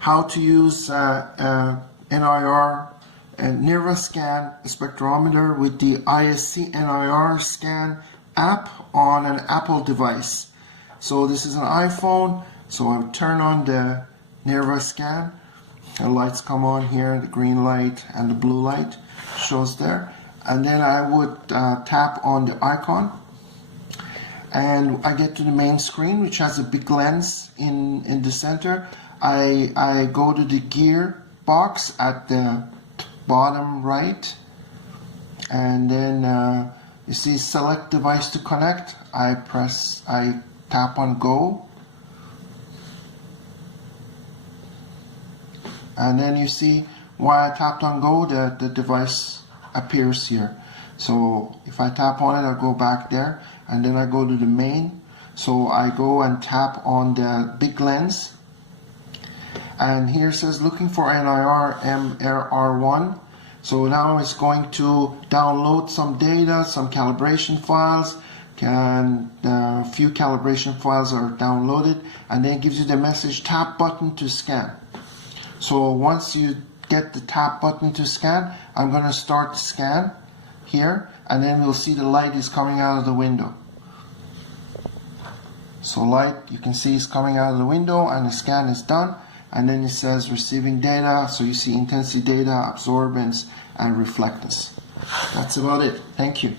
How to use NIR and Nirvascan spectrometer with the ISC Nirscan app on an Apple device. So this is an iPhone, so I would turn on the Nirvascan. The lights come on here, the green light and the blue light shows there. And then I would tap on the icon, and I get to the main screen, which has a big lens in the center. I go to the gear box at the bottom right, and then you see select device to connect. I tap on go, and then you see while I tapped on go, the device appears here. So if I tap on it, I go back there, and then I go to the main. So I go and tap on the big lens, and here it says looking for NIR MRR1. So now it's going to download some data, some calibration files, and a few calibration files are downloaded, and then it gives you the message tap button to scan. So once you get the tap button to scan, I'm going to start the scan here, and then we'll see the light is coming out of the window. So light, you can see, is coming out of the window, and the scan is done. And then it says receiving data, so you see intensity data, absorbance, and reflectance. That's about it. Thank you.